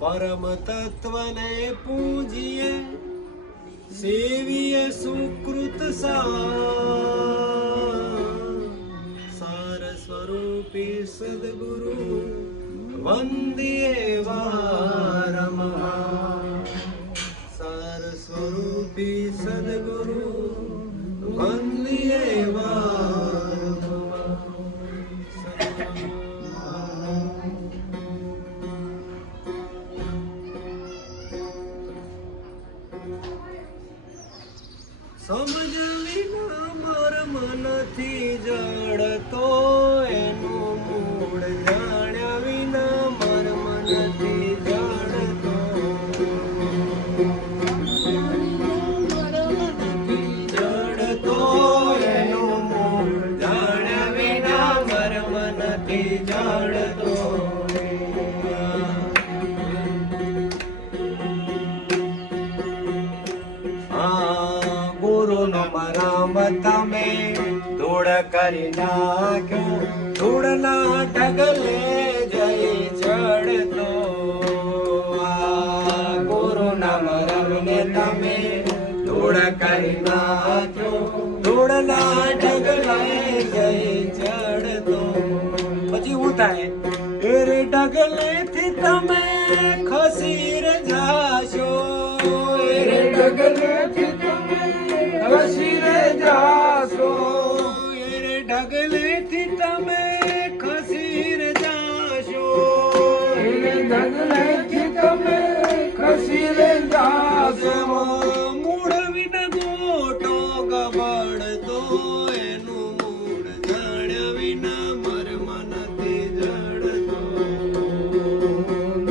પરમ તત્વને પૂજીએ, સેવીએ સુકૃત સાર સ્વરૂપી સદગુરુ વંદિયે વારંવાર. સાર સ્વરૂપી સદગુરુ વંદિયે વારંવાર. સમજ વિના મર્મ નથી જડતો, એનું મૂળ જાણ્યા વિના મર્મ નથી જડતો. જડતો એનું મૂળ જાણ્યા વિના મર્મ નથી જડતો. ગુરુનો મરમ તમે ધૂળ કરી નાખ્યો, ધૂળના ઢગલે જઈ ચડતો. ગુરુના મરમને તમે ધૂળ કરી નાખ્યો, ધૂળના ઢગલે જઈ ચડતો. પછી શું થાય? એ ઢગલેથી તમે ખસી જાશો, એ ઢગલેથી તમે ખસી જાશો, એ ઢગલેથી તમે ખસી જાશો, એ ઢગલેથી તમે ખસી જાશો. મૂળ વિન ગોટો ગબડતો, એનું મૂળ જાણ્યા વિના મર્મ નથી જડતો.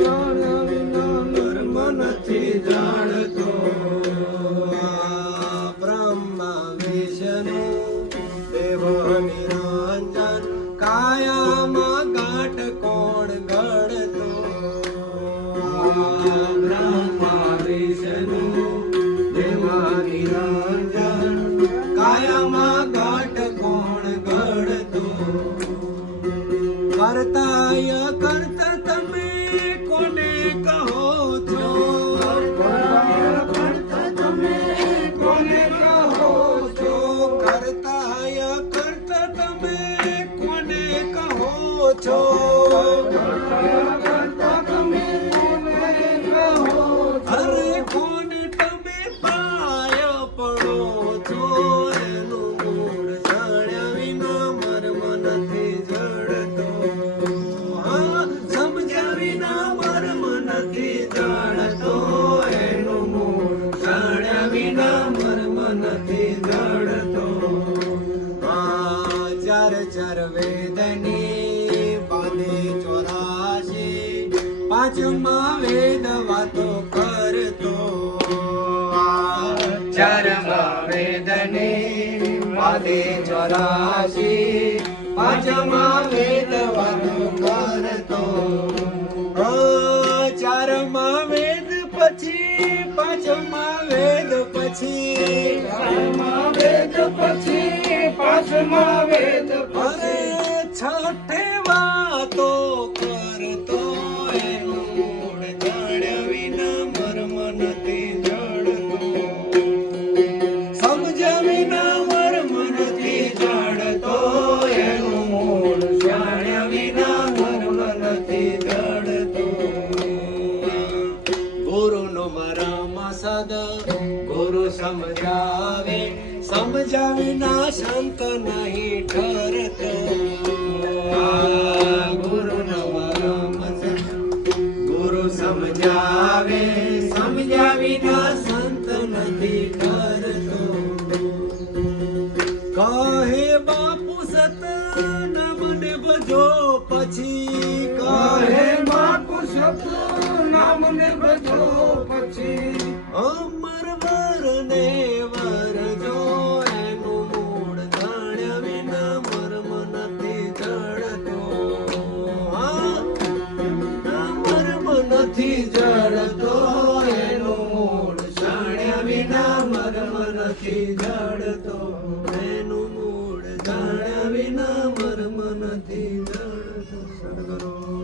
જાણ્યા વિના મર્મ નથી જાણતો. નિરંજન કાયામાં ગાંઠ કોણ ઘડતો. બ્રહ્મા વિષ્ણુ દેવા નિરંજન કાયામાં ગાંઠ કોણ ઘડતો. કરતાય કરતા તમે કોને કહો છો, કરતાય કરતા તમે કોને કહો છો. કરતાય કરતા તમે કોને કહો છો, કરતા તમે કોને કહો છો. અરે કોને તમે પાય પડો છો, એનું મૂળ જાણ્યા વિના મર્મ નથી જડતો. હા, સમજ્યા વિના મર્મ નથી જડતો, એનું મૂળ જાણ્યા વિના મર્મ નથી જડતો. ચાર ચાર વેદની બાંધે 84, પાંચમા વેદ વાતો કરતો. ચારમા વેદની બાંધે 84, પાંચમા વેદ વાતો કરતો. ચારમા વેદ પછી પાંચમા વેદ પછી, ચારમા વેદ પછી પાંચમા વેદ પછી, છઠ્ઠે વાતો કરતો. એનું મૂળ જાણ્યા વિના મર્મ નથી જડતો. સમજ્યા વિના મર્મ નથી જડતો, એનું મૂળ જાણ્યા વિના મર્મ નથી જડતો. ગુરુનો મરમ સદ ગુરુ સમજાવે, સમજ્યા વિના સંત નહીં ઠરતો. ગુરુનો મરમ ગુરુ સમજાવે, સમજ્યા વિના સંત નથી ઠરતો. કહે બાપુ સત નામને ભજો પછી, કહે બાપુ સત નામને ભજો પછી, અમર વરને વરજો. એનું મૂળ જાણ્યા વિના મર્મ નથી જડતો. મર્મ નથી જડતો, એનું મૂળ જાણ્યા વિના મર્મ નથી જડતો. એનું મૂળ જાણ્યા વિના મર્મ નથી જડતો. સદગુરુ